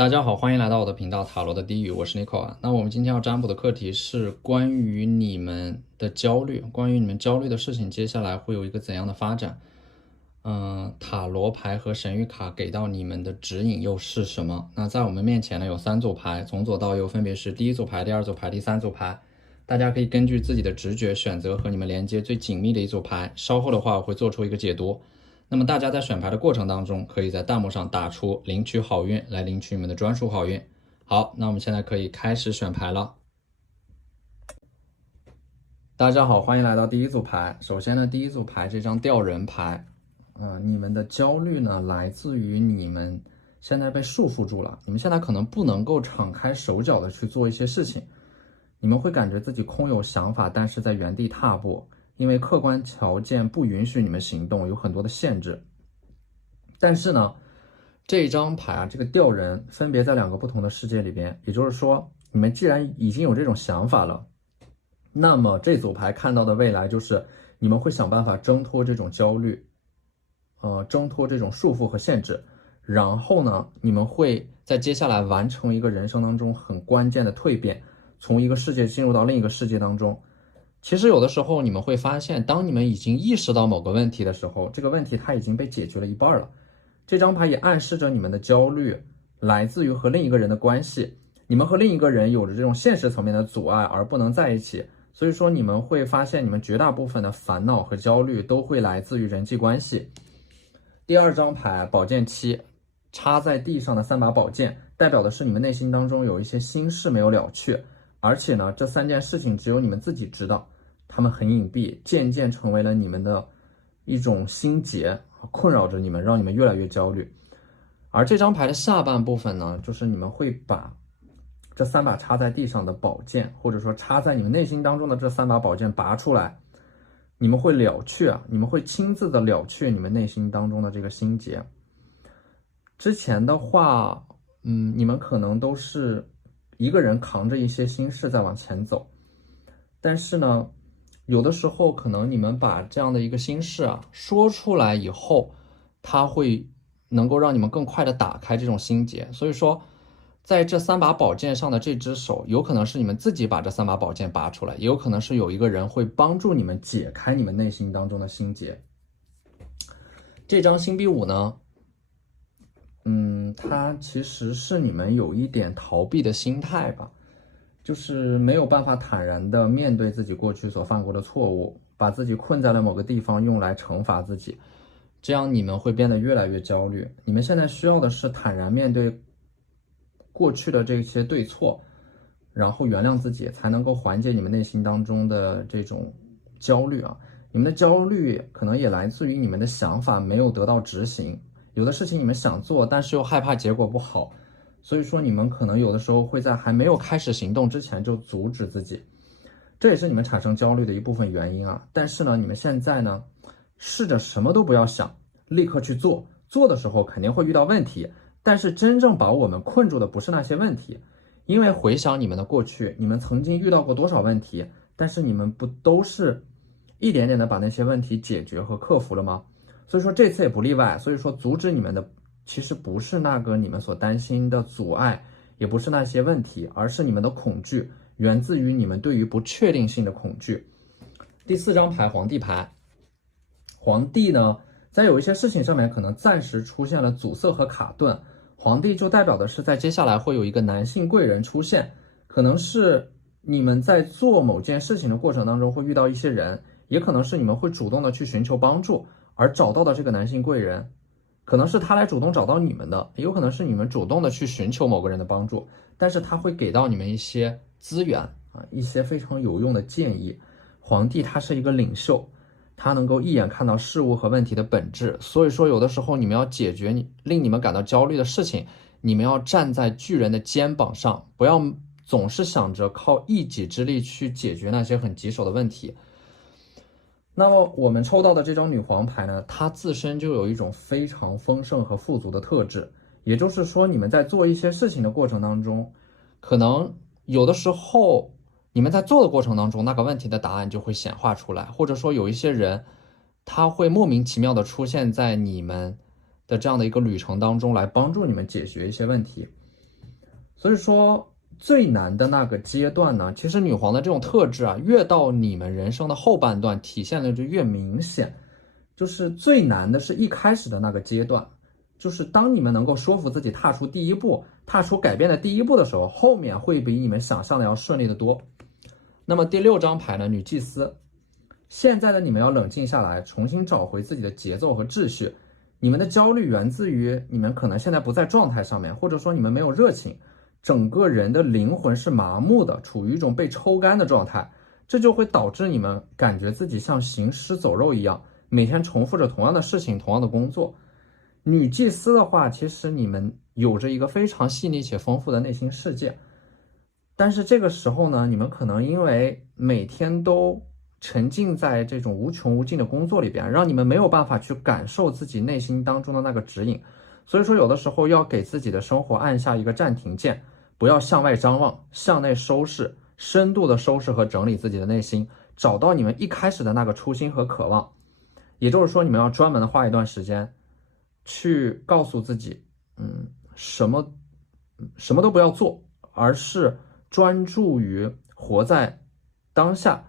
大家好，欢迎来到我的频道塔罗的低语，我是 Nico 啊。那我们今天要占卜的课题是关于你们的焦虑，关于你们焦虑的事情，接下来会有一个怎样的发展？塔罗牌和神谕卡给到你们的指引又是什么？那在我们面前呢有3组牌，从左到右分别是第一组牌、第2组牌、第3组牌。大家可以根据自己的直觉选择和你们连接最紧密的一组牌。稍后的话我会做出一个解读。那么大家在选牌的过程当中，可以在弹幕上打出领取好运来领取你们的专属好运。好，那我们现在可以开始选牌了。大家好，欢迎来到第一组牌。首先呢，第一组牌这张吊人牌，你们的焦虑呢来自于你们现在被束缚住了，你们现在可能不能够敞开手脚的去做一些事情，你们会感觉自己空有想法，但是在原地踏步。因为客观条件不允许你们行动，有很多的限制。但是呢，这张牌啊，这个吊人分别在2个不同的世界里边，也就是说，你们既然已经有这种想法了，那么这组牌看到的未来就是你们会想办法挣脱这种焦虑，挣脱这种束缚和限制。然后呢，你们会在接下来完成一个人生当中很关键的蜕变，从一个世界进入到另一个世界当中。其实有的时候你们会发现，当你们已经意识到某个问题的时候，这个问题它已经被解决了一半了。这张牌也暗示着你们的焦虑来自于和另一个人的关系，你们和另一个人有着这种现实层面的阻碍而不能在一起，所以说你们会发现你们绝大部分的烦恼和焦虑都会来自于人际关系。第2张牌宝剑七，插在地上的3把宝剑，代表的是你们内心当中有一些心事没有了却，而且呢，这3件事情只有你们自己知道，他们很隐蔽，渐渐成为了你们的一种心结，困扰着你们，让你们越来越焦虑。而这张牌的下半部分呢，就是你们会把这3把插在地上的宝剑，或者说插在你们内心当中的这3把宝剑拔出来，你们会了却，你们会亲自的了却你们内心当中的这个心结。之前的话，你们可能都是一个人扛着一些心事在往前走，但是呢，有的时候可能你们把这样的一个心事说出来以后，它会能够让你们更快的打开这种心结。所以说，在这3把宝剑上的这只手，有可能是你们自己把这3把宝剑拔出来，也有可能是有一个人会帮助你们解开你们内心当中的心结。这张星币5呢，它其实是你们有一点逃避的心态吧，就是没有办法坦然的面对自己过去所犯过的错误，把自己困在了某个地方，用来惩罚自己，这样你们会变得越来越焦虑。你们现在需要的是坦然面对过去的这些对错，然后原谅自己，才能够缓解你们内心当中的这种焦虑啊。你们的焦虑可能也来自于你们的想法没有得到执行，有的事情你们想做，但是又害怕结果不好，所以说你们可能有的时候会在还没有开始行动之前就阻止自己，这也是你们产生焦虑的一部分原因啊。但是呢，你们现在呢，试着什么都不要想，立刻去做，做的时候肯定会遇到问题，但是真正把我们困住的不是那些问题，因为回想你们的过去，你们曾经遇到过多少问题，但是你们不都是一点点的把那些问题解决和克服了吗？所以说这次也不例外。所以说阻止你们的其实不是那个你们所担心的阻碍，也不是那些问题，而是你们的恐惧，源自于你们对于不确定性的恐惧。第4张牌皇帝牌，皇帝呢，在有一些事情上面可能暂时出现了阻塞和卡顿，皇帝就代表的是在接下来会有一个男性贵人出现，可能是你们在做某件事情的过程当中会遇到一些人，也可能是你们会主动的去寻求帮助，而找到的这个男性贵人，可能是他来主动找到你们的，也有可能是你们主动的去寻求某个人的帮助，但是他会给到你们一些资源一些非常有用的建议。皇帝他是一个领袖，他能够一眼看到事物和问题的本质，所以说有的时候你们要解决令你们感到焦虑的事情，你们要站在巨人的肩膀上，不要总是想着靠一己之力去解决那些很棘手的问题。那么我们抽到的这张女皇牌呢，它自身就有一种非常丰盛和富足的特质，也就是说你们在做一些事情的过程当中，可能有的时候你们在做的过程当中，那个问题的答案就会显化出来，或者说有一些人他会莫名其妙的出现在你们的这样的一个旅程当中，来帮助你们解决一些问题。所以说最难的那个阶段呢，其实女皇的这种特质啊，越到你们人生的后半段体现的就越明显。就是最难的是一开始的那个阶段，就是当你们能够说服自己踏出第一步，踏出改变的第一步的时候，后面会比你们想象的要顺利的多。那么第6张牌呢，女祭司，现在的你们要冷静下来，重新找回自己的节奏和秩序。你们的焦虑源自于你们可能现在不在状态上面，或者说你们没有热情，整个人的灵魂是麻木的，处于一种被抽干的状态，这就会导致你们感觉自己像行尸走肉一样，每天重复着同样的事情，同样的工作。女祭司的话，其实你们有着一个非常细腻且丰富的内心世界，但是这个时候呢，你们可能因为每天都沉浸在这种无穷无尽的工作里边，让你们没有办法去感受自己内心当中的那个指引。所以说有的时候要给自己的生活按下一个暂停键，不要向外张望，向内收拾，深度的收拾和整理自己的内心，找到你们一开始的那个初心和渴望。也就是说，你们要专门的花一段时间去告诉自己，什么都不要做，而是专注于活在当下。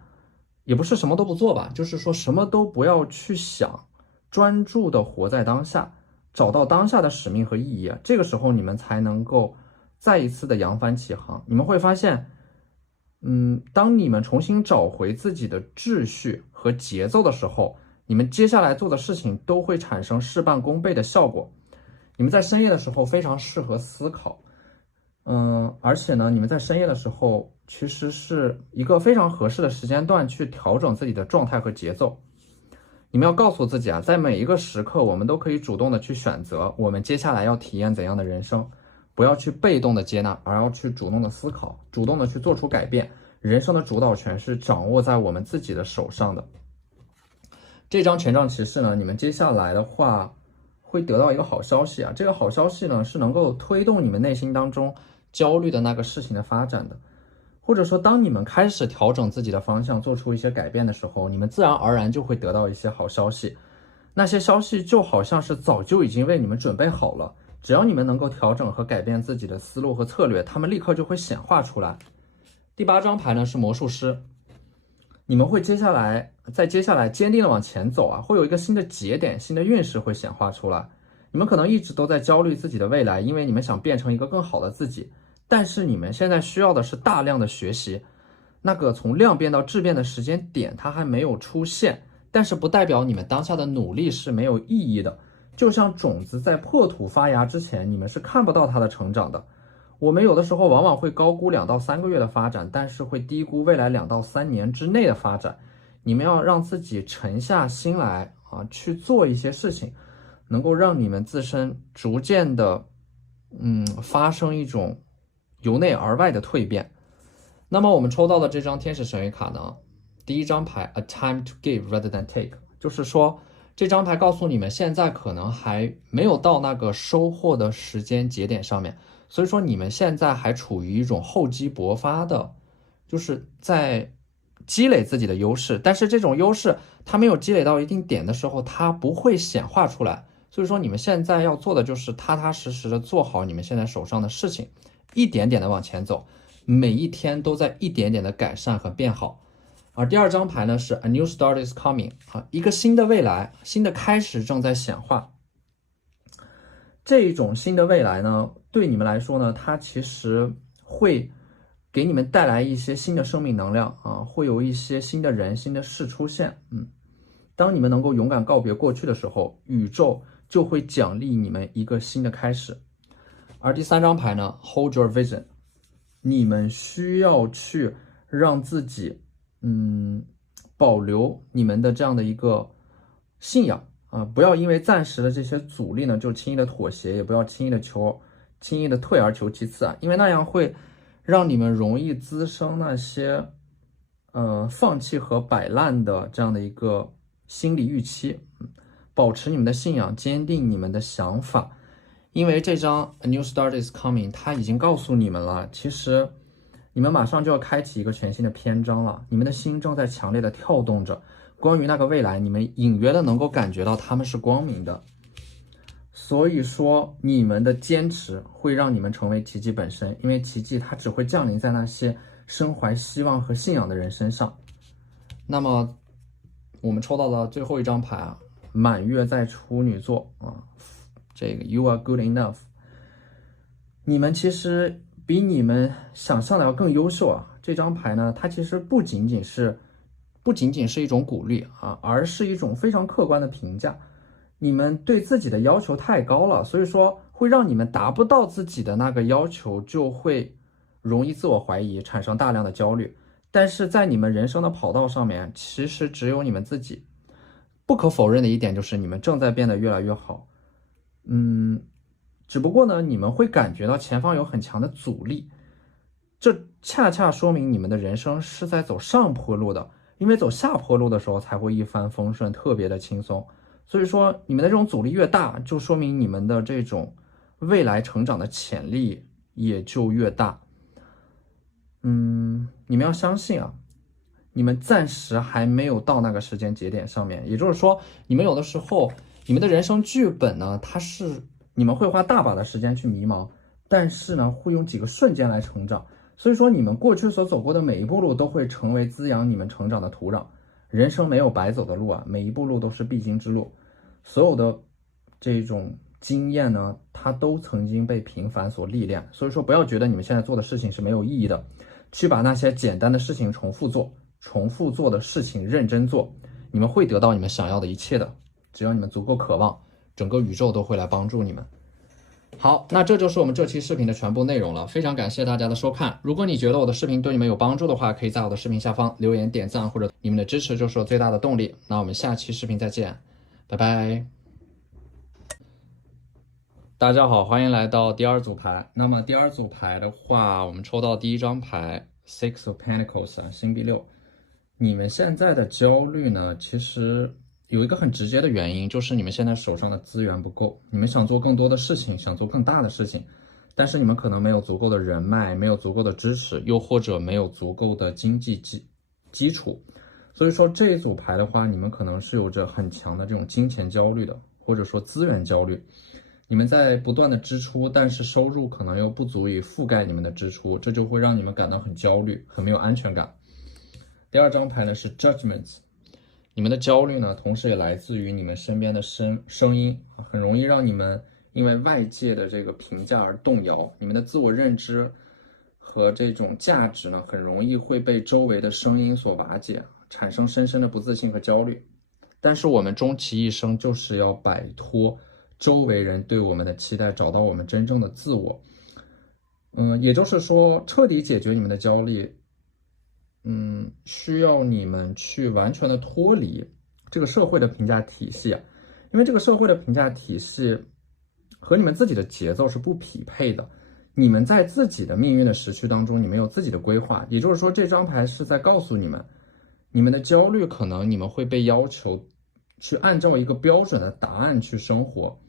也不是什么都不做吧，就是说什么都不要去想，专注的活在当下，找到当下的使命和意义。这个时候你们才能够再一次的扬帆起航。你们会发现，当你们重新找回自己的秩序和节奏的时候，你们接下来做的事情都会产生事半功倍的效果。你们在深夜的时候非常适合思考，而且呢，你们在深夜的时候其实是一个非常合适的时间段去调整自己的状态和节奏。你们要告诉自己啊，在每一个时刻，我们都可以主动的去选择我们接下来要体验怎样的人生，不要去被动的接纳，而要去主动的思考，主动的去做出改变。人生的主导权是掌握在我们自己的手上的。这张权杖骑士呢，你们接下来的话会得到一个好消息啊，这个好消息呢是能够推动你们内心当中焦虑的那个事情的发展的。或者说当你们开始调整自己的方向，做出一些改变的时候，你们自然而然就会得到一些好消息。那些消息就好像是早就已经为你们准备好了，只要你们能够调整和改变自己的思路和策略，他们立刻就会显化出来。第8张牌呢是魔术师，你们会接下来坚定的往前走啊，会有一个新的节点，新的运势会显化出来。你们可能一直都在焦虑自己的未来，因为你们想变成一个更好的自己，但是你们现在需要的是大量的学习。那个从量变到质变的时间点它还没有出现，但是不代表你们当下的努力是没有意义的。就像种子在破土发芽之前，你们是看不到它的成长的。我们有的时候往往会高估2到3个月的发展，但是会低估未来2到3年之内的发展。你们要让自己沉下心来啊，去做一些事情，能够让你们自身逐渐的发生一种由内而外的蜕变。那么我们抽到的这张天使神谕卡呢，第1张牌 A time to give rather than take， 就是说这张牌告诉你们现在可能还没有到那个收获的时间节点上面，所以说你们现在还处于一种厚积薄发的，就是在积累自己的优势，但是这种优势它没有积累到一定点的时候，它不会显化出来。所以说你们现在要做的就是踏踏实实的做好你们现在手上的事情，一点点的往前走，每一天都在一点点的改善和变好。而第2张牌呢是 A new start is coming， 一个新的未来，新的开始正在显化。这种新的未来呢，对你们来说呢，它其实会给你们带来一些新的生命能量啊，会有一些新的人、新的事出现。当你们能够勇敢告别过去的时候，宇宙就会奖励你们一个新的开始。而第3张牌呢 Hold your vision， 你们需要去让自己保留你们的这样的一个信仰啊，不要因为暂时的这些阻力呢就轻易的妥协，也不要轻易的退而求其次啊，因为那样会让你们容易滋生那些放弃和摆烂的这样的一个心理预期。保持你们的信仰，坚定你们的想法，因为这张 A new start is coming 它已经告诉你们了，其实你们马上就要开启一个全新的篇章了，你们的心正在强烈的跳动着，关于那个未来，你们隐约的能够感觉到他们是光明的。所以说你们的坚持会让你们成为奇迹本身，因为奇迹它只会降临在那些身怀希望和信仰的人身上。那么我们抽到了最后一张牌啊，满月在处女座啊，这个 You are good enough。你们其实比你们想象的要更优秀啊。这张牌呢，它其实不仅仅是一种鼓励啊，而是一种非常客观的评价。你们对自己的要求太高了，所以说会让你们达不到自己的那个要求，就会容易自我怀疑，产生大量的焦虑。但是在你们人生的跑道上面，其实只有你们自己。不可否认的一点就是你们正在变得越来越好。只不过呢，你们会感觉到前方有很强的阻力，这恰恰说明你们的人生是在走上坡路的，因为走下坡路的时候才会一帆风顺，特别的轻松。所以说你们的这种阻力越大，就说明你们的这种未来成长的潜力也就越大。你们要相信啊，你们暂时还没有到那个时间节点上面，也就是说，你们有的时候，你们的人生剧本呢，它是你们会花大把的时间去迷茫，但是呢，会用几个瞬间来成长。所以说，你们过去所走过的每一步路都会成为滋养你们成长的土壤。人生没有白走的路啊，每一步路都是必经之路。所有的这种经验呢，它都曾经被平凡所历练。所以说，不要觉得你们现在做的事情是没有意义的，去把那些简单的事情重复做的事情认真做，你们会得到你们想要的一切的。只要你们足够渴望，整个宇宙都会来帮助你们。好，那这就是我们这期视频的全部内容了，非常感谢大家的收看。如果你觉得我的视频对你们有帮助的话，可以在我的视频下方留言点赞，或者你们的支持就是我最大的动力。那我们下期视频再见，拜拜。大家好，欢迎来到第二组牌。那么第二组牌的话，我们抽到第一张牌 Six of Pentacles 啊，星币6。你们现在的焦虑呢，其实有一个很直接的原因，就是你们现在手上的资源不够，你们想做更多的事情，想做更大的事情，但是你们可能没有足够的人脉，没有足够的支持，又或者没有足够的经济基础。所以说这一组牌的话，你们可能是有着很强的这种金钱焦虑的，或者说资源焦虑。你们在不断的支出，但是收入可能又不足以覆盖你们的支出，这就会让你们感到很焦虑，很没有安全感。第二张牌呢是 Judgment。你们的焦虑呢，同时也来自于你们身边的声音，很容易让你们因为外界的这个评价而动摇。你们的自我认知和这种价值呢，很容易会被周围的声音所瓦解，产生深深的不自信和焦虑。但是我们终其一生就是要摆脱周围人对我们的期待，找到我们真正的自我。也就是说，彻底解决你们的焦虑，需要你们去完全的脱离这个社会的评价体系，因为这个社会的评价体系和你们自己的节奏是不匹配的。你们在自己的命运的时区当中，你们有自己的规划，也就是说，这张牌是在告诉你们，你们的焦虑可能你们会被要求去按照一个标准的答案去生活，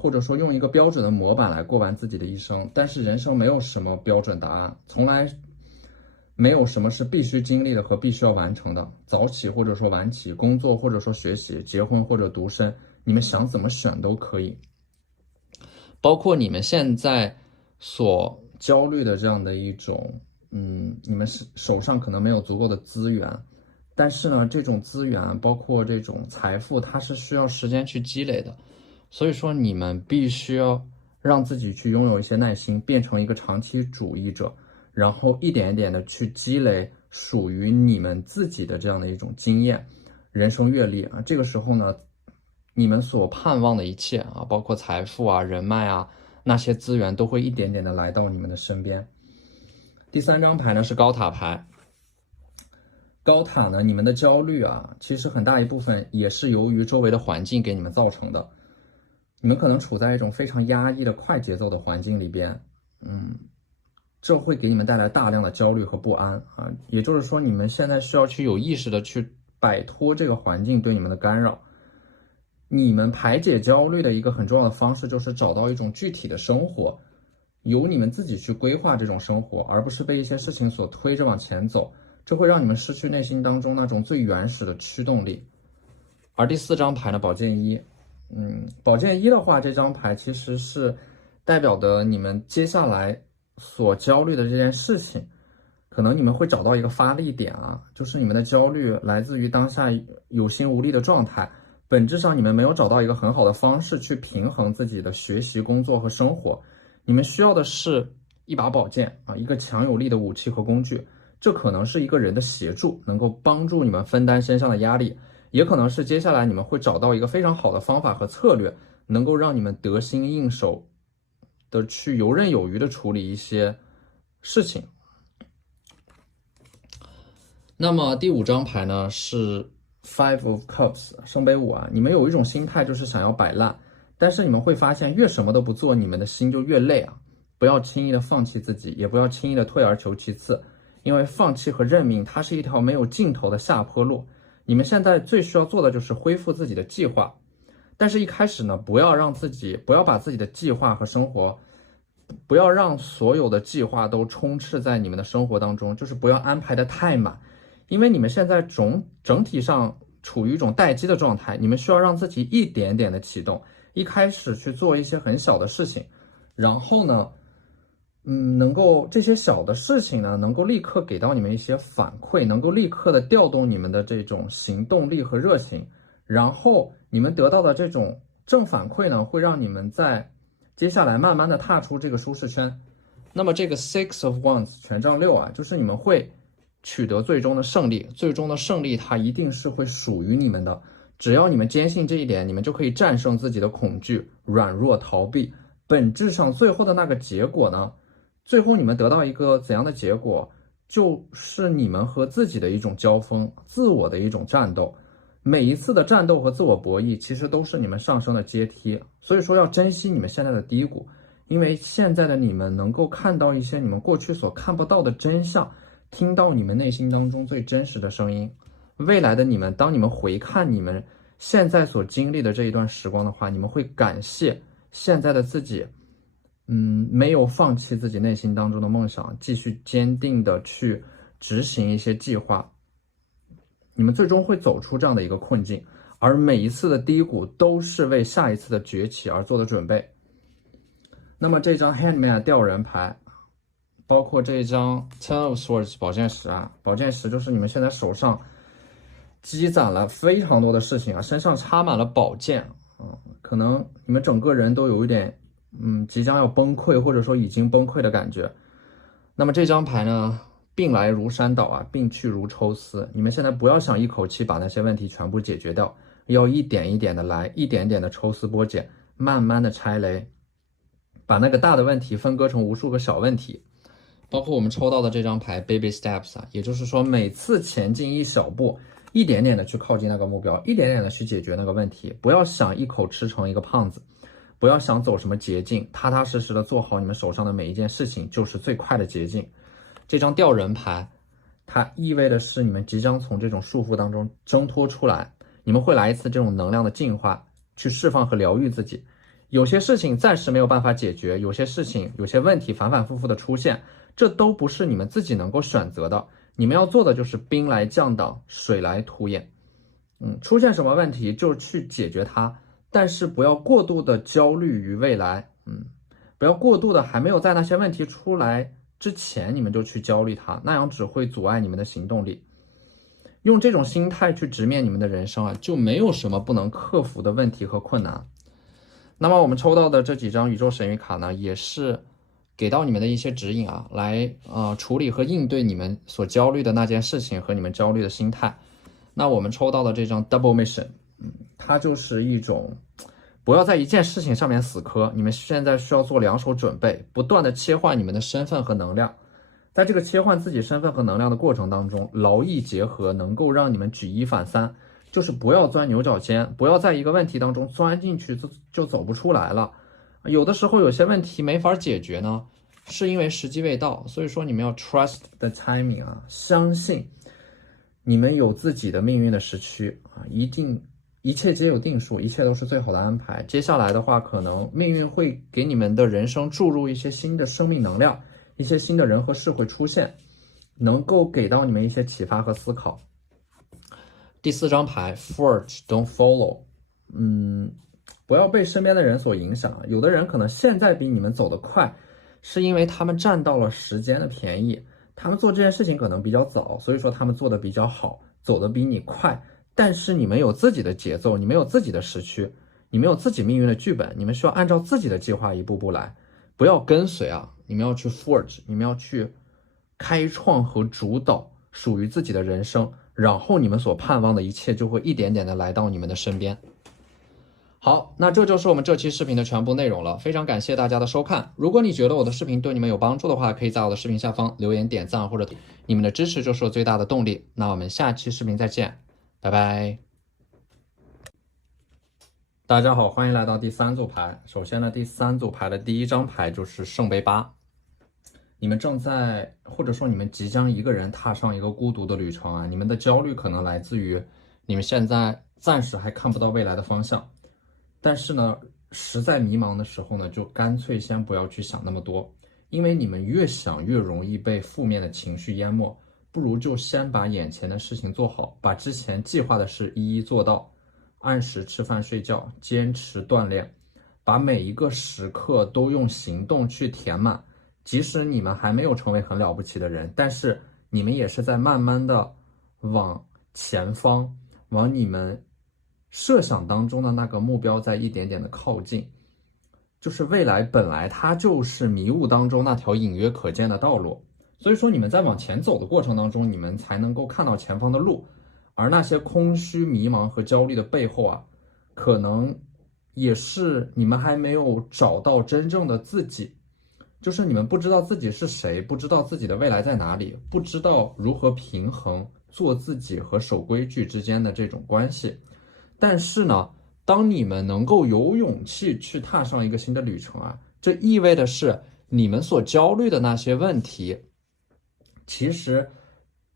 或者说用一个标准的模板来过完自己的一生。但是人生没有什么标准答案，从来没有什么是必须经历的和必须要完成的。早起或者说晚起，工作或者说学习，结婚或者独身，你们想怎么选都可以。包括你们现在所焦虑的这样的一种，你们手上可能没有足够的资源，但是呢，这种资源包括这种财富，它是需要时间去积累的。所以说，你们必须要让自己去拥有一些耐心，变成一个长期主义者。然后一点一点的去积累属于你们自己的这样的一种经验、人生阅历啊。这个时候呢，你们所盼望的一切啊，包括财富啊、人脉啊，那些资源都会一点点的来到你们的身边。第三张牌呢是高塔牌。高塔呢，你们的焦虑啊，其实很大一部分也是由于周围的环境给你们造成的。你们可能处在一种非常压抑的快节奏的环境里边，这会给你们带来大量的焦虑和不安啊，也就是说，你们现在需要去有意识的去摆脱这个环境对你们的干扰。你们排解焦虑的一个很重要的方式，就是找到一种具体的生活，由你们自己去规划这种生活，而不是被一些事情所推着往前走，这会让你们失去内心当中那种最原始的驱动力。而第四张牌呢，宝剑一，宝剑一的话，这张牌其实是代表的你们接下来所焦虑的这件事情，可能你们会找到一个发力点啊，就是你们的焦虑来自于当下有心无力的状态，本质上你们没有找到一个很好的方式去平衡自己的学习、工作和生活，你们需要的是一把宝剑啊，一个强有力的武器和工具，这可能是一个人的协助，能够帮助你们分担身上的压力。也可能是接下来你们会找到一个非常好的方法和策略，能够让你们得心应手的去游刃有余的处理一些事情。那么第5张牌呢是 Five of Cups 圣杯5啊，你们有一种心态就是想要摆烂，但是你们会发现越什么都不做，你们的心就越累啊。不要轻易的放弃自己，也不要轻易的退而求其次，因为放弃和认命它是一条没有尽头的下坡路。你们现在最需要做的就是恢复自己的计划，但是一开始呢，不要把自己的计划和生活，不要让所有的计划都充斥在你们的生活当中，就是不要安排的太满，因为你们现在整体上处于一种待机的状态，你们需要让自己一点点的启动，一开始去做一些很小的事情，然后呢，能够这些小的事情呢，能够立刻给到你们一些反馈，能够立刻的调动你们的这种行动力和热情，然后你们得到的这种正反馈呢，会让你们在接下来慢慢的踏出这个舒适圈。那么这个 Six of Wands 权杖6啊，就是你们会取得最终的胜利，最终的胜利它一定是会属于你们的。只要你们坚信这一点，你们就可以战胜自己的恐惧、软弱、逃避。本质上最后的那个结果呢，最后你们得到一个怎样的结果，就是你们和自己的一种交锋，自我的一种战斗。每一次的战斗和自我博弈，其实都是你们上升的阶梯。所以说要珍惜你们现在的低谷，因为现在的你们能够看到一些你们过去所看不到的真相，听到你们内心当中最真实的声音。未来的你们，当你们回看你们现在所经历的这一段时光的话，你们会感谢现在的自己，没有放弃自己内心当中的梦想，继续坚定的去执行一些计划。你们最终会走出这样的一个困境，而每一次的低谷都是为下一次的崛起而做的准备。那么这张 Handman 吊人牌，包括这一张 Ten of Swords 宝剑十啊，宝剑十就是你们现在手上积攒了非常多的事情啊，身上插满了宝剑，可能你们整个人都有一点即将要崩溃，或者说已经崩溃的感觉。那么这张牌呢，病来如山倒啊，病去如抽丝。你们现在不要想一口气把那些问题全部解决掉，要一点一点的来，一点点的抽丝剥茧，慢慢的拆雷，把那个大的问题分割成无数个小问题。包括我们抽到的这张牌 Baby Steps 啊，也就是说每次前进一小步，一点点的去靠近那个目标，一点点的去解决那个问题。不要想一口吃成一个胖子，不要想走什么捷径，踏踏实实的做好你们手上的每一件事情，就是最快的捷径。这张吊人牌，它意味的是你们即将从这种束缚当中挣脱出来，你们会来一次这种能量的净化，去释放和疗愈自己。有些事情暂时没有办法解决，有些事情、有些问题反反复复的出现，这都不是你们自己能够选择的。你们要做的就是兵来将挡，水来土掩。出现什么问题就去解决它，但是不要过度的焦虑于未来，不要过度的还没有在那些问题出来之前你们就去焦虑它，那样只会阻碍你们的行动力。用这种心态去直面你们的人生啊，就没有什么不能克服的问题和困难。那么我们抽到的这几张宇宙神谕卡呢，也是给到你们的一些指引啊，来处理和应对你们所焦虑的那件事情和你们焦虑的心态。那我们抽到的这张 Double Mission，它就是一种不要在一件事情上面死磕，你们现在需要做2手准备，不断的切换你们的身份和能量。在这个切换自己身份和能量的过程当中，劳逸结合，能够让你们举一反三，就是不要钻牛角尖，不要在一个问题当中钻进去就走不出来了。有的时候有些问题没法解决呢，是因为时机未到，所以说你们要 trust the timing 啊，相信你们有自己的命运的时区啊，一切皆有定数，一切都是最好的安排。接下来的话，可能命运会给你们的人生注入一些新的生命能量，一些新的人和事会出现，能够给到你们一些启发和思考。第4张牌 Forge Don't Follow，不要被身边的人所影响。有的人可能现在比你们走得快，是因为他们占到了时间的便宜，他们做这件事情可能比较早，所以说他们做得比较好，走得比你快。但是你们有自己的节奏，你们有自己的时区，你们有自己命运的剧本，你们需要按照自己的计划一步步来，不要跟随啊，你们要去 forge， 你们要去开创和主导属于自己的人生，然后你们所盼望的一切就会一点点的来到你们的身边。好，那这就是我们这期视频的全部内容了，非常感谢大家的收看。如果你觉得我的视频对你们有帮助的话，可以在我的视频下方留言点赞或者你们的支持就是我最大的动力。那我们下期视频再见，拜拜。大家好，欢迎来到第3组牌。首先呢，第3组牌的第1张牌就是圣杯8。你们正在，或者说你们即将一个人踏上一个孤独的旅程啊！你们的焦虑可能来自于你们现在暂时还看不到未来的方向，但是呢，实在迷茫的时候呢，就干脆先不要去想那么多，因为你们越想越容易被负面的情绪淹没，不如就先把眼前的事情做好，把之前计划的事一一做到，按时吃饭睡觉，坚持锻炼，把每一个时刻都用行动去填满。即使你们还没有成为很了不起的人，但是你们也是在慢慢的往前方，往你们设想当中的那个目标在一点点的靠近。就是未来本来它就是迷雾当中那条隐约可见的道路，所以说你们在往前走的过程当中，你们才能够看到前方的路，而那些空虚、迷茫和焦虑的背后啊，可能也是你们还没有找到真正的自己。就是你们不知道自己是谁，不知道自己的未来在哪里，不知道如何平衡做自己和守规矩之间的这种关系。但是呢，当你们能够有勇气去踏上一个新的旅程啊，这意味的是你们所焦虑的那些问题，其实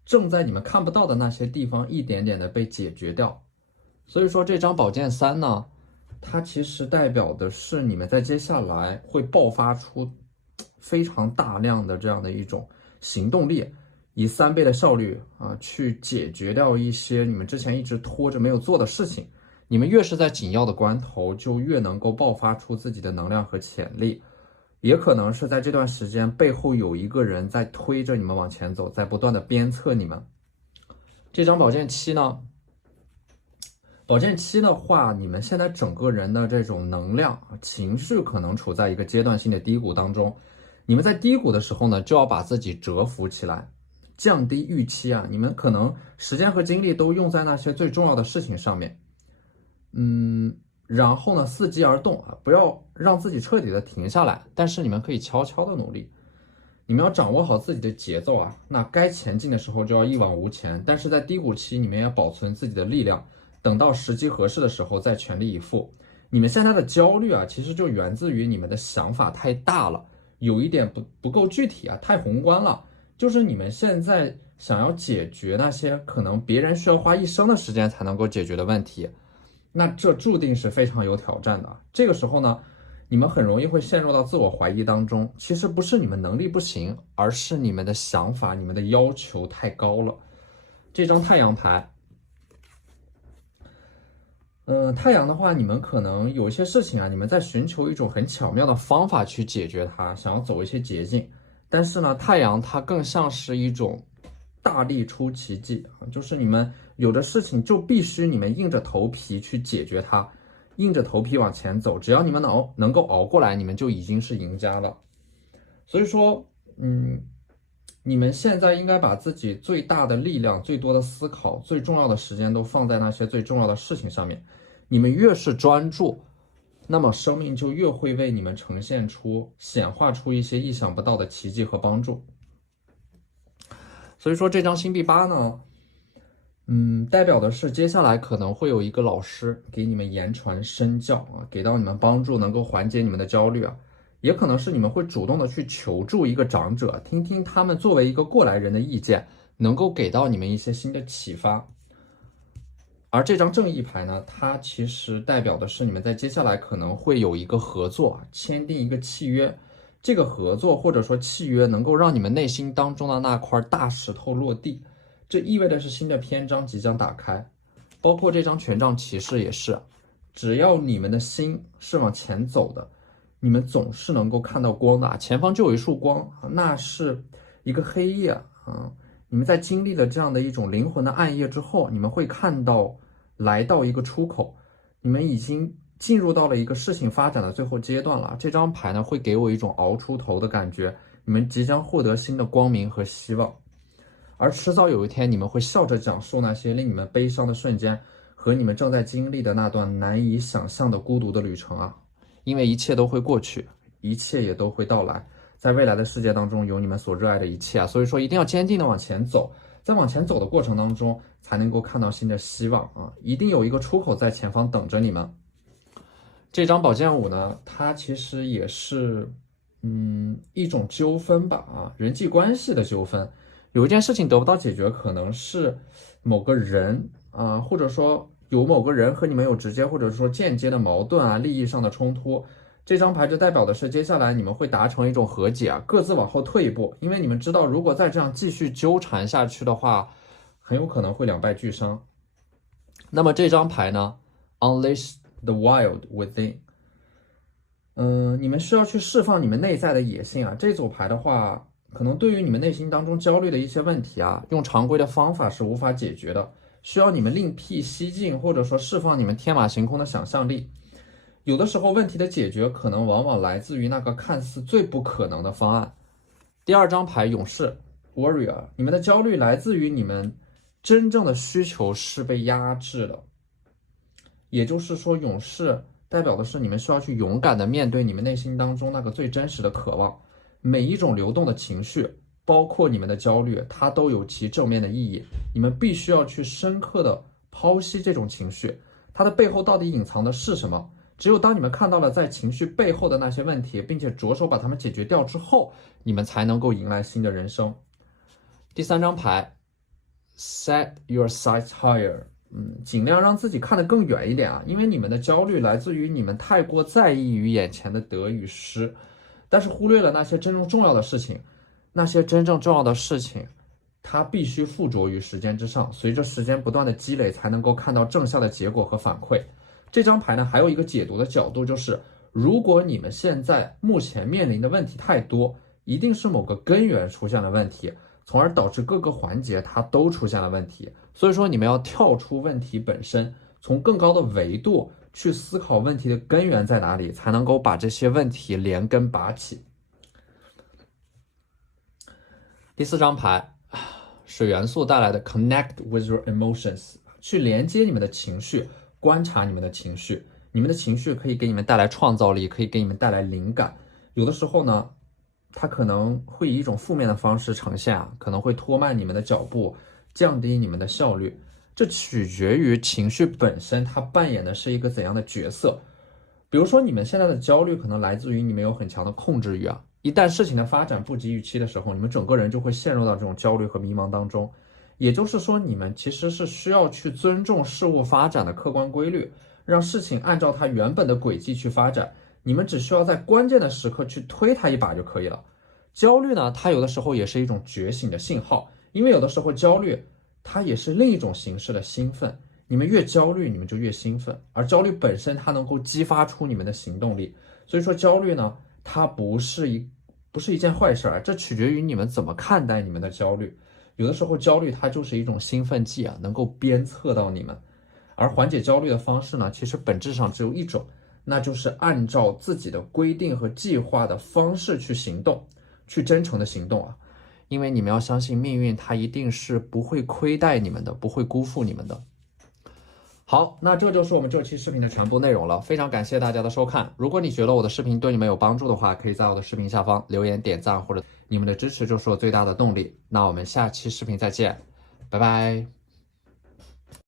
正在你们看不到的那些地方一点点的被解决掉。所以说这张宝剑3呢，它其实代表的是你们在接下来会爆发出非常大量的这样的一种行动力，以3倍的效率啊去解决掉一些你们之前一直拖着没有做的事情。你们越是在紧要的关头，就越能够爆发出自己的能量和潜力。也可能是在这段时间背后有一个人在推着你们往前走，在不断的鞭策你们。这张宝剑7呢，宝剑7的话，你们现在整个人的这种能量、情绪可能处在一个阶段性的低谷当中。你们在低谷的时候呢，就要把自己蛰伏起来，降低预期啊。你们可能时间和精力都用在那些最重要的事情上面，然后呢，伺机而动啊，不要让自己彻底的停下来。但是你们可以悄悄的努力，你们要掌握好自己的节奏啊。那该前进的时候就要一往无前，但是在低谷期，你们也要保存自己的力量。等到时机合适的时候再全力以赴。你们现在的焦虑啊，其实就源自于你们的想法太大了，有一点不够具体啊，太宏观了。就是你们现在想要解决那些可能别人需要花一生的时间才能够解决的问题，那这注定是非常有挑战的。这个时候呢，你们很容易会陷入到自我怀疑当中。其实不是你们能力不行，而是你们的想法、你们的要求太高了。这张太阳牌。太阳的话，你们可能有一些事情啊，你们在寻求一种很巧妙的方法去解决它，想要走一些捷径。但是呢，太阳它更像是一种大力出奇迹啊，就是你们有的事情就必须你们硬着头皮去解决它，硬着头皮往前走。只要你们能够熬过来，你们就已经是赢家了。所以说，你们现在应该把自己最大的力量、最多的思考、最重要的时间都放在那些最重要的事情上面。你们越是专注，那么生命就越会为你们呈现出、显化出一些意想不到的奇迹和帮助。所以说这张星币8呢，代表的是接下来可能会有一个老师给你们言传身教啊，给到你们帮助，能够缓解你们的焦虑啊。也可能是你们会主动的去求助一个长者，听听他们作为一个过来人的意见，能够给到你们一些新的启发。而这张正义牌呢，它其实代表的是你们在接下来可能会有一个合作，签订一个契约。这个合作或者说契约能够让你们内心当中的那块大石头落地，这意味的是新的篇章即将打开。包括这张权杖骑士也是，只要你们的心是往前走的，你们总是能够看到光的，前方就有一束光，那是一个黑夜啊。你们在经历了这样的一种灵魂的暗夜之后，你们会看到来到一个出口，你们已经进入到了一个事情发展的最后阶段了。这张牌呢，会给我一种熬出头的感觉，你们即将获得新的光明和希望，而迟早有一天，你们会笑着讲述那些令你们悲伤的瞬间和你们正在经历的那段难以想象的孤独的旅程啊！因为一切都会过去，一切也都会到来。在未来的世界当中，有你们所热爱的一切啊！所以说，一定要坚定的往前走，在往前走的过程当中，才能够看到新的希望啊！一定有一个出口在前方等着你们。这张宝剑五呢，它其实也是，一种纠纷吧啊，人际关系的纠纷。有一件事情得不到解决，可能是某个人啊，或者说有某个人和你们有直接或者说间接的矛盾啊，利益上的冲突。这张牌就代表的是接下来你们会达成一种和解啊，各自往后退一步，因为你们知道，如果再这样继续纠缠下去的话，很有可能会两败俱伤。那么这张牌呢 ，Unleash the Wild Within，你们需要去释放你们内在的野性啊。这组牌的话，可能对于你们内心当中焦虑的一些问题啊，用常规的方法是无法解决的，需要你们另辟蹊径，或者说释放你们天马行空的想象力。有的时候问题的解决可能往往来自于那个看似最不可能的方案。第二张牌勇士 Warrior， 你们的焦虑来自于你们真正的需求是被压制的，也就是说勇士代表的是你们需要去勇敢的面对你们内心当中那个最真实的渴望。每一种流动的情绪，包括你们的焦虑，它都有其正面的意义，你们必须要去深刻的剖析这种情绪，它的背后到底隐藏的是什么。只有当你们看到了在情绪背后的那些问题，并且着手把它们解决掉之后，你们才能够迎来新的人生。第三张牌 Set your sights higher， 尽量让自己看得更远一点啊，因为你们的焦虑来自于你们太过在意于眼前的得与失，但是忽略了那些真正重要的事情。那些真正重要的事情，它必须附着于时间之上，随着时间不断的积累，才能够看到正向的结果和反馈。这张牌呢，还有一个解读的角度，就是如果你们现在目前面临的问题太多，一定是某个根源出现了问题，从而导致各个环节它都出现了问题。所以说你们要跳出问题本身，从更高的维度去思考问题的根源在哪里，才能够把这些问题连根拔起。第四张牌，水元素带来的 Connect with your emotions， 去连接你们的情绪，观察你们的情绪。你们的情绪可以给你们带来创造力，可以给你们带来灵感。有的时候呢，它可能会以一种负面的方式呈现啊，可能会拖慢你们的脚步，降低你们的效率。这取决于情绪本身，它扮演的是一个怎样的角色。比如说，你们现在的焦虑可能来自于你们有很强的控制欲啊。一旦事情的发展不及预期的时候，你们整个人就会陷入到这种焦虑和迷茫当中。也就是说，你们其实是需要去尊重事物发展的客观规律，让事情按照它原本的轨迹去发展。你们只需要在关键的时刻去推它一把就可以了。焦虑呢，它有的时候也是一种觉醒的信号，因为有的时候焦虑它也是另一种形式的兴奋。你们越焦虑，你们就越兴奋，而焦虑本身它能够激发出你们的行动力。所以说焦虑呢，它不是一件坏事啊，这取决于你们怎么看待你们的焦虑。有的时候焦虑它就是一种兴奋剂啊，能够鞭策到你们。而缓解焦虑的方式呢，其实本质上只有一种，那就是按照自己的规定和计划的方式去行动，去真诚的行动啊。因为你们要相信命运，它一定是不会亏待你们的，不会辜负你们的。好，那这就是我们这期视频的全部内容了，非常感谢大家的收看。如果你觉得我的视频对你们有帮助的话，可以在我的视频下方留言点赞，或者你们的支持就是我最大的动力。那我们下期视频再见，拜拜。